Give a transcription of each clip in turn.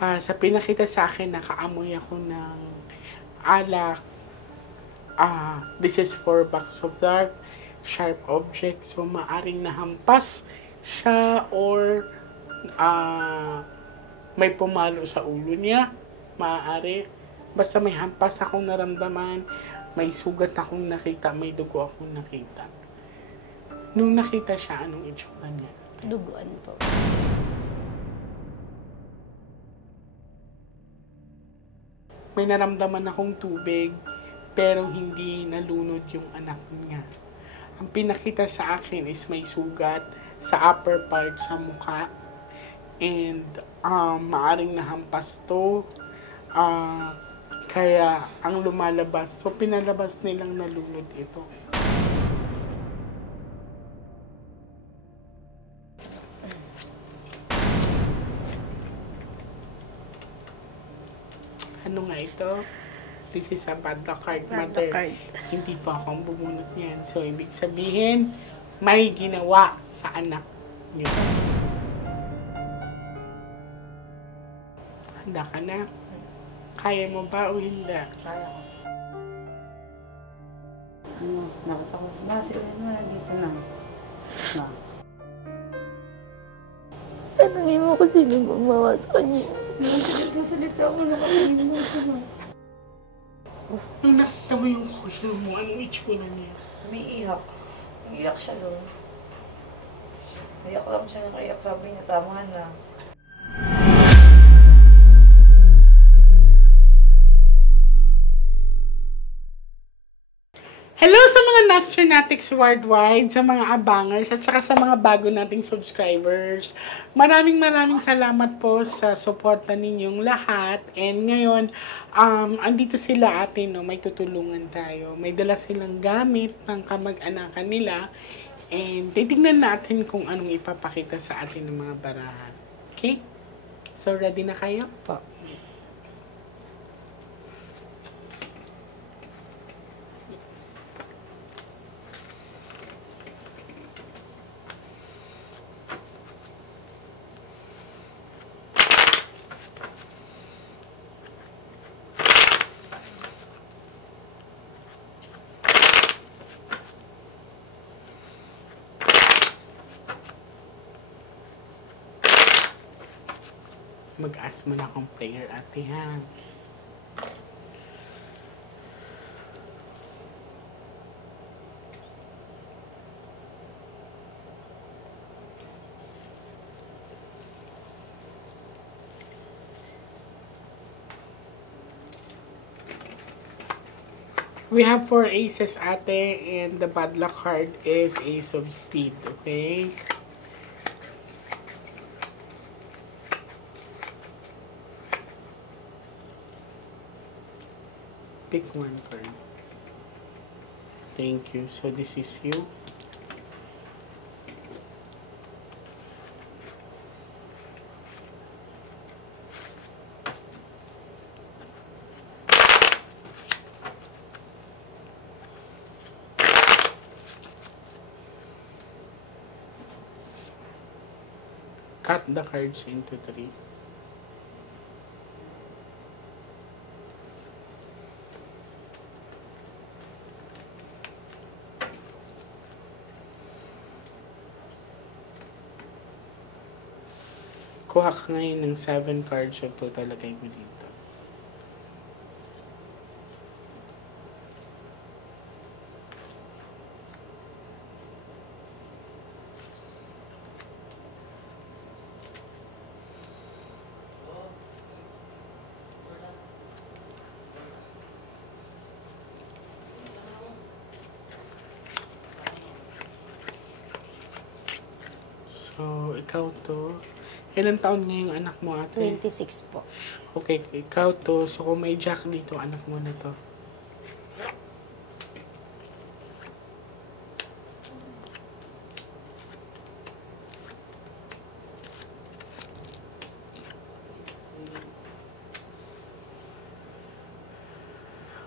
Sa pinakita sa akin, nakaamoy ako ng alak. This is for box of dark, sharp object. So, maaring nahampas siya or may pumalo sa ulo niya. Maaari. Basta may hampas akong naramdaman, may sugat akong nakita, may dugo akong nakita. Nung nakita siya, anong itsura niya? Duguan po. May naramdaman akong tubig, pero hindi nalunod yung anak niya. Ang pinakita sa akin is may sugat sa upper part sa mukha. And maaring nahampas to. Kaya ang lumalabas, so pinalabas nilang nalunod ito. Ano nga ito? This is a bad luck card, mother. Hindi pa akong bumunot niyan. So, ibig sabihin, may ginawa sa anak niyo. Handa ka na? Kaya mo ba o hindi? Kaya ko. Nakatapos ba sila na dito na? Tanungin mo kung sino gumawa sa kanya. Nagsasalita ako na kanina mo siya. Nung nakita mo yung kuya mo, anong itsura niya? Umiiyak. Iyak siya doon. Iyak lang siya ng iyak. Sabi niya, tama na. Hello sa mga Nastronatics worldwide, sa mga abangers, at saka sa mga bago nating subscribers. Maraming salamat po sa suporta ninyong lahat. And ngayon, andito sila atin, no? May tutulungan tayo. May dala silang gamit ng kamag-anakan nila. And titignan natin kung anong ipapakita sa atin ng mga barahan. Okay? So, ready na kayo? Po. Mag-ask mo na akong prayer, ate, ha? We have 4 aces, ate, and the bad luck card is ace of speed, okay? Pick one card. Thank you. So this is you. Cut the cards into 3. Kuha ka ngayon ng 7 cards, so totalagay mo dito. So, ikaw to. Ilang taon nga yung anak mo, ate? 26 po. Okay, ikaw to. So, kung may jack dito, anak mo na to.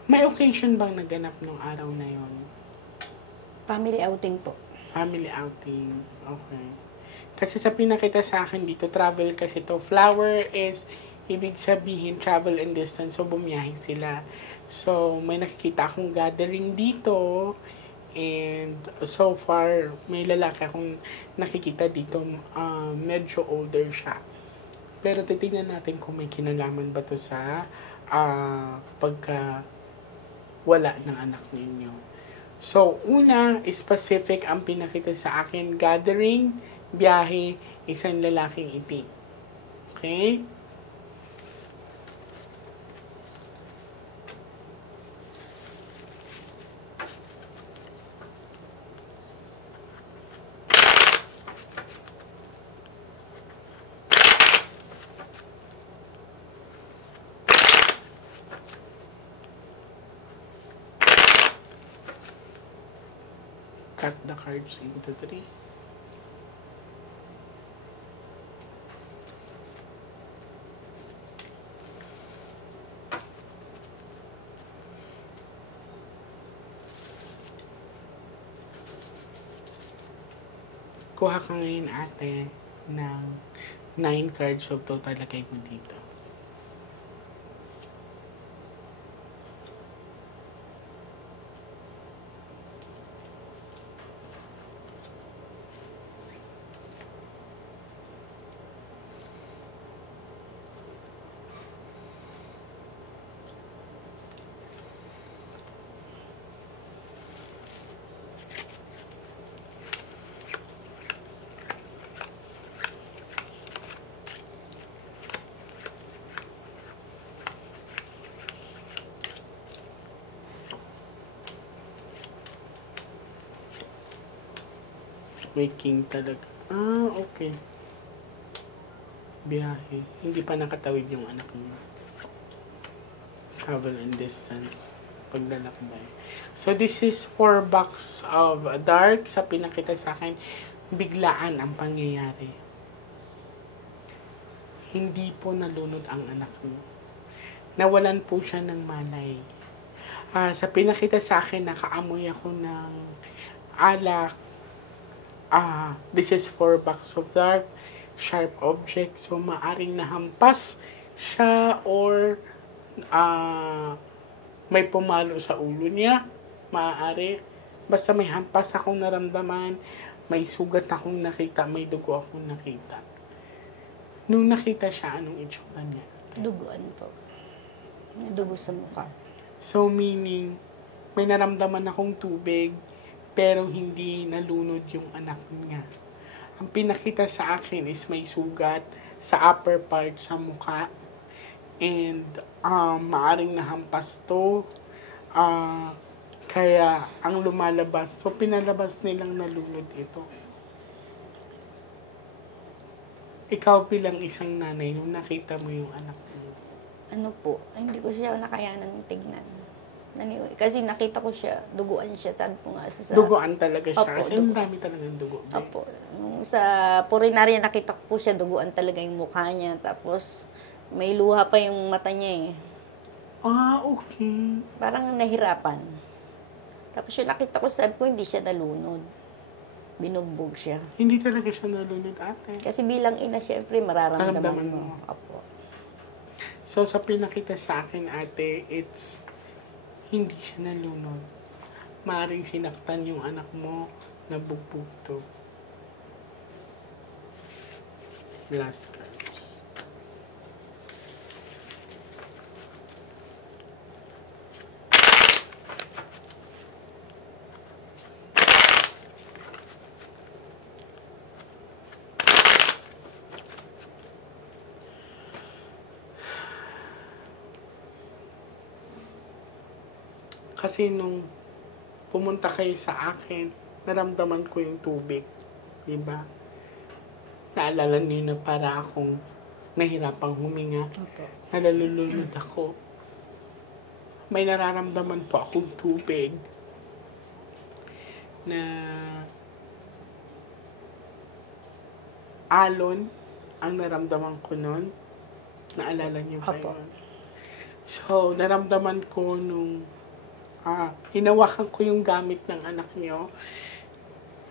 May occasion bang naganap nung araw na yon? Family outing po. Family outing. Okay. Kasi sa pinakita sa akin dito, travel kasi to. Flower is Ibig sabihin, travel and distance, so bumiyahe sila. So, may nakikita akong gathering dito. And so far, may lalaki akong nakikita dito, medyo older siya. Pero titingnan natin kung may kinalaman ba to sa pagka wala ng anak ninyo. So, una, specific ang pinakita sa akin, gathering, biyahe, isang lalaking itim. Okay? Cut the cards into 3. Kuha ka ngayon ate ng 9 cards of total, lagay mo dito. May king talaga. Okay. Biyahe. Hindi pa nakatawid yung anak niya. Travel and distance. Paglalakbay. So, this is 4 box of dark. Sa pinakita sa akin, biglaan ang pangyayari. Hindi po nalunod ang anak niyo. Nawalan po siya ng malay. Sa pinakita sa akin, nakaamoy ako ng alak. This is 4 box of dark, sharp object. So, maaring nahampas siya or may pumalo sa ulo niya. Maaari. Basta may hampas akong naramdaman, may sugat akong nakita, may dugo akong nakita. Nung nakita siya, anong itsura niya? Duguan po. May dugo sa mukha. So, meaning, may naramdaman akong tubig, pero hindi nalunod yung anak niya. Ang pinakita sa akin is may sugat sa upper part sa mukha. And maaring nahampas to. Kaya ang lumalabas, so pinalabas nilang nalunod ito. Ikaw bilang isang nanay, nung nakita mo yung anak mo, Ano po, hindi ko siya nakayanan tignan. Kasi nakita ko siya, duguan siya, sabi ko nga sa... duguan talaga siya. Opo, Kasi ang dami talagang dugo. Opo. Nung sa purinarya, nakita ko po siya, duguan talaga yung mukha niya. Tapos, may luha pa yung mata niya eh. Okay. Parang nahirapan. Tapos yung nakita ko, sabi ko, hindi siya nalunod. Binugbog siya. Hindi talaga siya nalunod ate. Kasi bilang ina, syempre, mararamdaman Maramdaman mo. mo. Opo. So, sa pinakita sa akin, ate, it's hindi siya nalunod. Maaring sinaktan yung anak mo, nabugbog to. Last cards. Kasi nung pumunta kayo sa akin, naramdaman ko yung tubig. Diba? Naalala niyo na para akong nahirapang huminga. Opo. Nalalulunod ako. May nararamdaman po akong tubig na alon ang naramdaman ko nun. Naalala niyo ba Opo. yun? So, naramdaman ko nung hinawakan ko yung gamit ng anak niyo.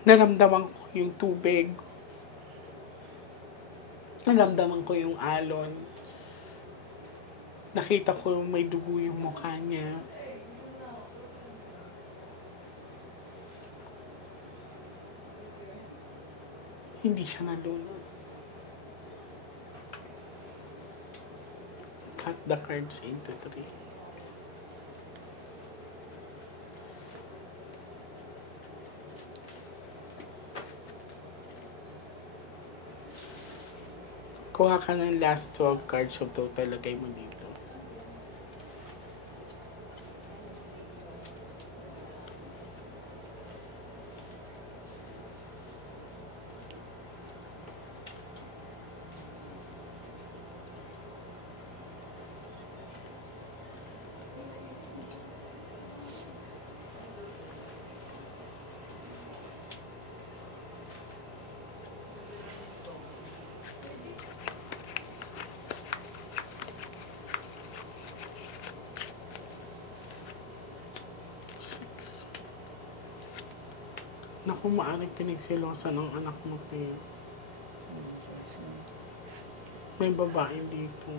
Naramdaman ko yung tubig. Naramdaman ko yung alon. Nakita ko may dugo yung mukha niya. Hindi siya nalunod. Cut the cards into 3. Kuha ka ng last 12 cards of total, lagay mo dito. Naku, maaaring pinagsilosa ng anak mo, te. May babae dito.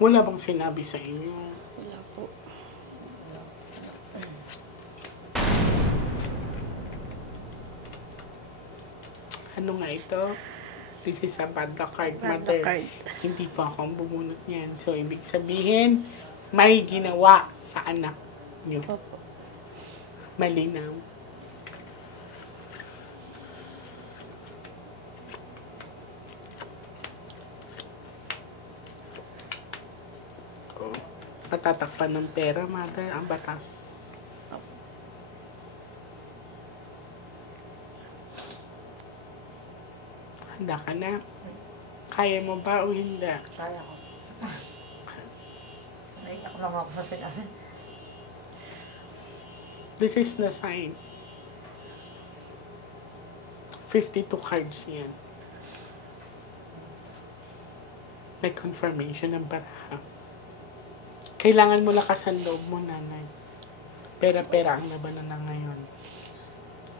Wala bang sinabi sa inyo? Wala po. Ano nga ito? This is a bad luck card, Bad mother. luck card. Hindi pa ako ang bumunot niyan. So, ibig sabihin, may ginawa sa anak niyo. Opo. Malinaw. Oh, patatakpan ng pera, mother, ang batas. Handa ka na? Kaya mo ba o hindi? Kaya ko. Naiyak lang ako sa sinabi. This is the sign. 52 cards yan. May confirmation ng baraha. Kailangan mo lakas ang loob mo, nanay. Pera-pera ang labanan na ngayon.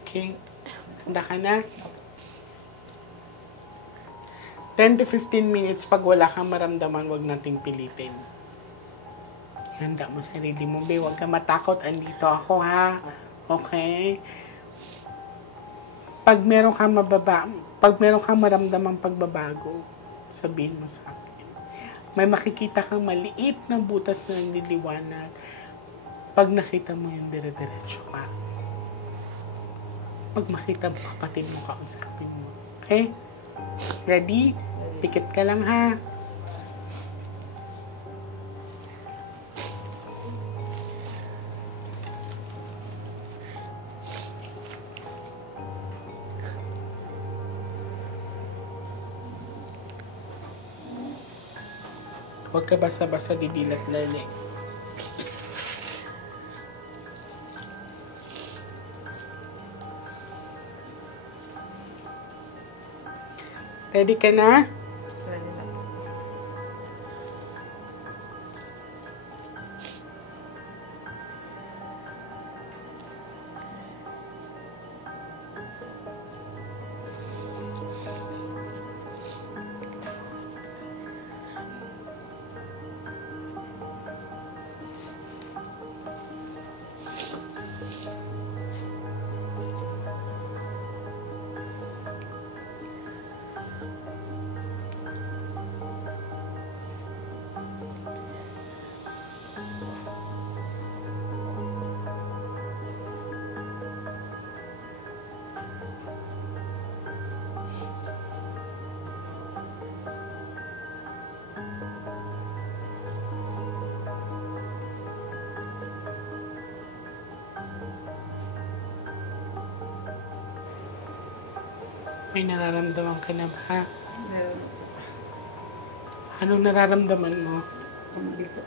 Okay? Handa ka na? 10 to 15 minutes, pag wala kang maramdaman, wag nating pilitin. Handa mo sarili mo, be. Huwag ka matakot. Andito ako, ha? Okay? Pag meron kang maramdamang pagbabago, sabihin mo sa akin. May makikita kang maliit na butas na nililiwanag. Pag nakita mo yun, dire-diretso ka. Pag makita mo, kapatid mo, kausapin mo. Okay? Ready? Pikit ka lang, ha? Huwag ka basta-basta didilat na rin eh. Ready ka na? Pwede na. May nararamdaman ka na ba? Meron. Anong nararamdaman mo? Ang bigo.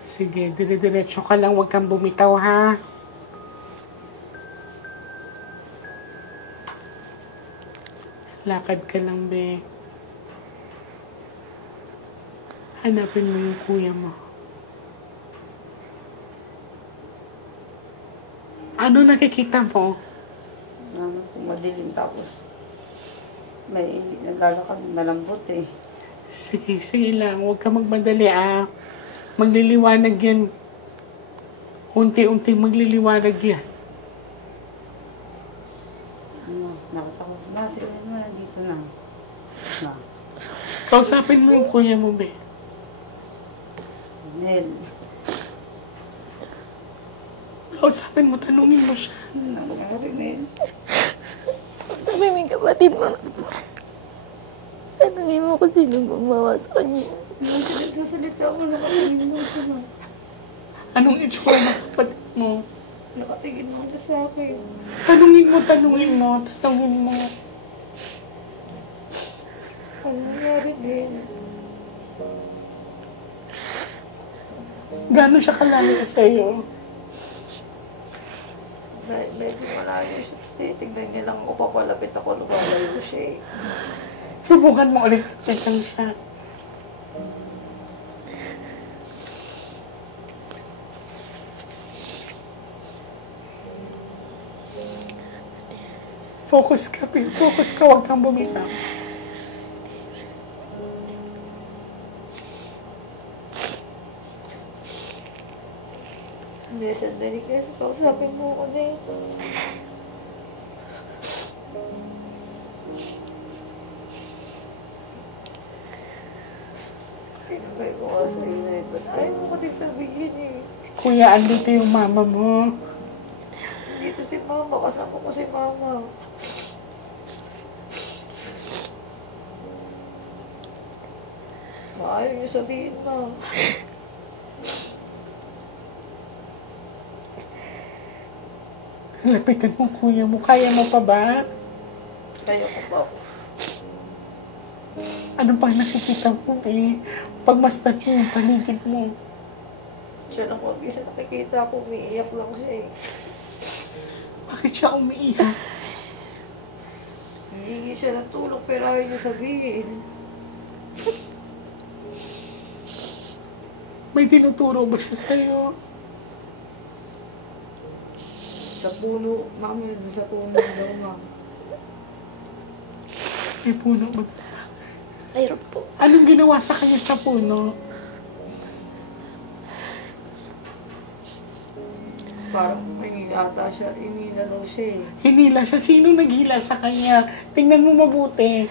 Sige, dire-diretso ka lang. Huwag kang bumitaw, ha? Lakad ka lang, be. Hanapin mo yung kuya mo. Ano nakikita mo? Madilim tapos may naglalakad malambot eh. Sige, sige lang. Huwag ka magmadali, ah. Magliliwanag yan. Unti-unti magliliwanag yan. Nakatapos na sila na dito na. Kausapin mo yung kuya mo, be. Nel. Kausapin mo, tanungin mo siya. Nangyari, Nel. Sabi may kapatid mo. Tanungin mo kung sino gumawa sa kanya. Nagsasalita mo, nakatingin mo siya na. Anong itsura ng kapatid mo? Nakatingin mo siya sa akin. Tanungin mo, tanungin mo, tanungin mo. Ano nangyari, Nel? Gano'n siya kalayo sa'yo? Medyo malayo siya. Tignan niya lang ako, papalapit ako, lumalayo siya eh. Subukan mo ulit, check-an siya. Focus ka, Pin. Focus ka, huwag kang bumitaw. Hindi, sandali kasi kausapin mo ako, Nel. Sinabay ko nga sa'yo na ito. Ayaw mo kasi sabihin eh. Kuya, andito yung mama mo. Dito si mama, kasama ko si mama. Ayaw niyo sabihin, ma. Lapitan mo kuya mo. Kaya mo pa ba? Kaya ko pa ako. Ano pang nakikita mo, eh? Pagmasdan mo yung paligid mo. Siya lang mag-isa nakikita ko, umiiyak lang siya eh. Bakit siya umiiyak? Hihingi siya ng tulong pero ayaw niya sabihin. May tinuturo ba siya sa'yo? Sa puno, mama, sa puno daw, ma. May puno ba? Mayroon po. Anong ginawa sa kanya sa puno? Parang hinila siya, hinila daw siya eh. Hinila siya. Sino naghila sa kanya? Tingnan mo mabuti.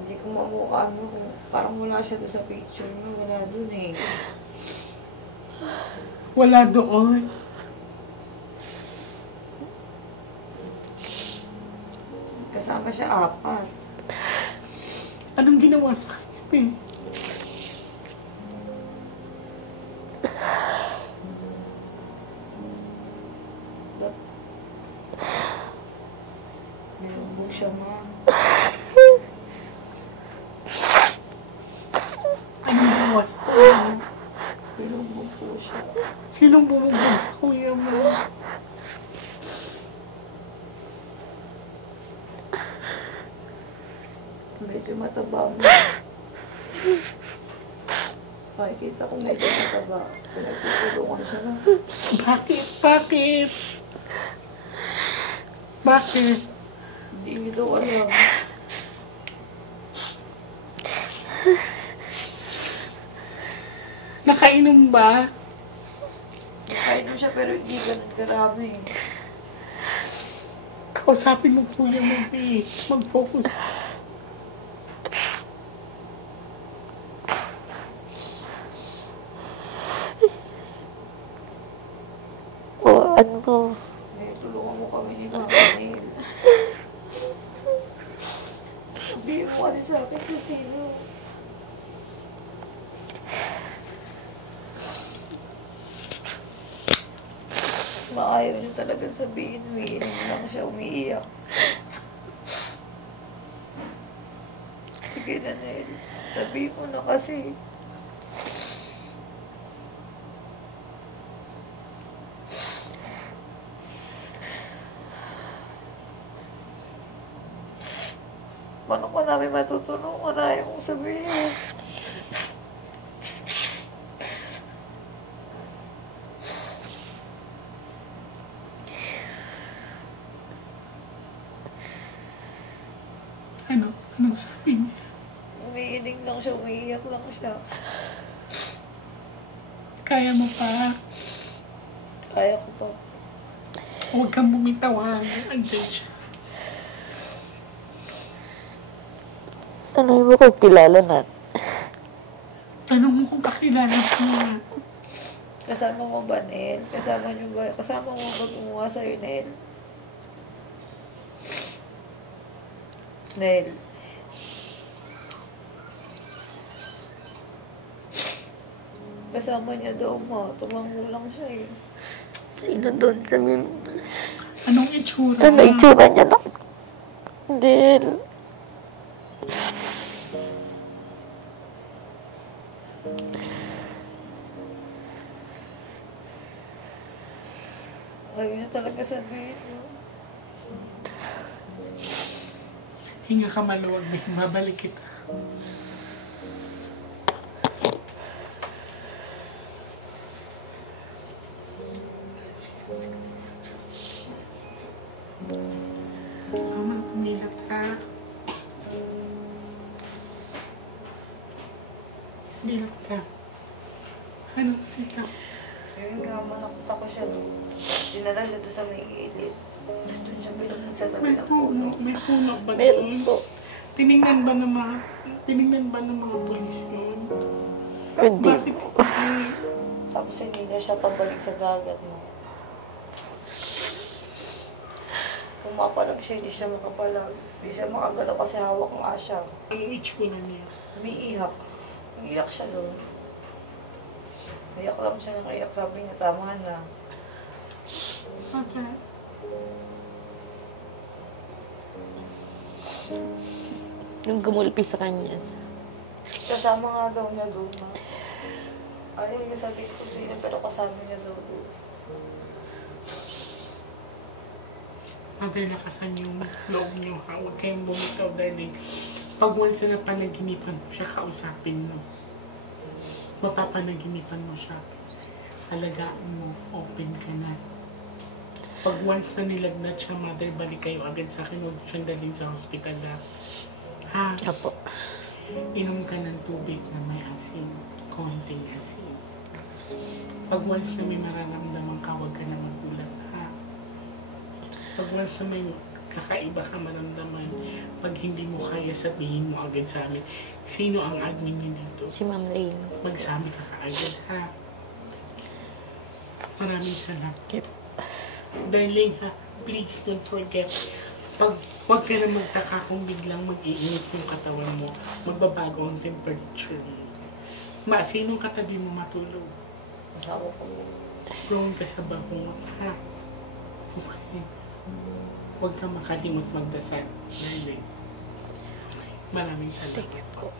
Hindi ko mamukha, ano, parang wala siya doon sa picture niya, wala doon eh. Wala doon. Kasama siya 4. Anong ginawa sa kanya, Pe? Nilumbog siya, ma. Anong ginawa sa kuya mo? Nilumbog po siya. Sinong bumugbog sa kuya mo? Medyo mataba mo. Makikita ko medyo mataba. Pinagtutulungan siya na. Bakit? Bakit? Bakit? Hindi niyo daw alam. Nakainom ba? Nakainom siya pero hindi ganun karami. Kausapin mo kuya mo, Pe. Mag-focus ka. Ano po? Tulungan mo kami ni Mama Neil. Sabihin mo kasi sa akin kung sino. Maayaw niyo talagang sabihin. Umiinom lang siya, umiiyak. Sige na, Nel. Sabihin mo na kasi. Paano ko namin matutulungan? Ayaw mong sabihin. Ano sabi niya? Umiiling lang siya, umiiyak lang siya. Kaya mo pa. Kaya ko pa. Huwag kang bumitaw ha. Andiyan siya. Tanong mo kung kilala na. Tanong mo kung kakilala siya. Kasama mo ba, Nel? Kasama mo ba gumawa sa'yo, Nel? Nel. Kasama niya daw, ma. Tumango lang siya eh. Sino doon sa min? Anong itsura? Ano itsura niya na? Del. Ayaw niya talaga sabihin, no? Hinga ka maluwag, may babalik kita. Mama, pumilat ka. Pumilat ka. Ano kita? Yun nga, manakot ako siya. Dinala siya doon sa may gilid. Tapos doon siya bilog sa tabi May ng puno. puno. May puno ba Meron doon? po. Tinignan ba ng mga pulis yun? Hindi. Bakit hindi? Tapos hindi na siya pabalik sa dagat, no? Pumapalag siya, hindi siya makapalag. Hindi siya makagalaw kasi hawak nga siya. Ang itsura niya. Umiiyak. Iyak siya doon. Iyak lang siya ng iyak. Sabi niya, tama na. Bakit? Nung gumulpi sa kanya. Kasama nga daw niya doon, ma. Ayaw niya sabihin kung sino, pero kasama niya daw doon. Mother, lakasan yung loob niyo ha. Huwag kayong bumitaw, darling. Pag once na panaginipan mo siya, kausapin mo. Mapapanaginipan mo siya. Alagaan mo, open ka na. Pag once na nilagnat siya, mother, balik kayo agad sa akin. Huwag siyang dalhin sa hospital na. Ha? Apo. Inom ka ng tubig na may asin. Konting asin. Pag once na may mararamdaman ka, huwag ka na magulat, ha? Pag once na may kakaiba ka maramdaman, pag hindi mo kaya, sabihin mo agad sa amin. Sino ang admin niyo dito? Si Ma'am Lane. Magsabi ka kaagad, ha? Maraming salamat. Yep. Darling, ha? Please don't forget. Huwag ka na magtaka kung biglang mag-iinit yung katawan mo. Magbabago ang temperature mo. Sinong katabi mo matulog? Kasama ko. Prone ka sa bahong, ha? Okay. Huwag ka makalimot magdasal. Darling. Maraming salamat po.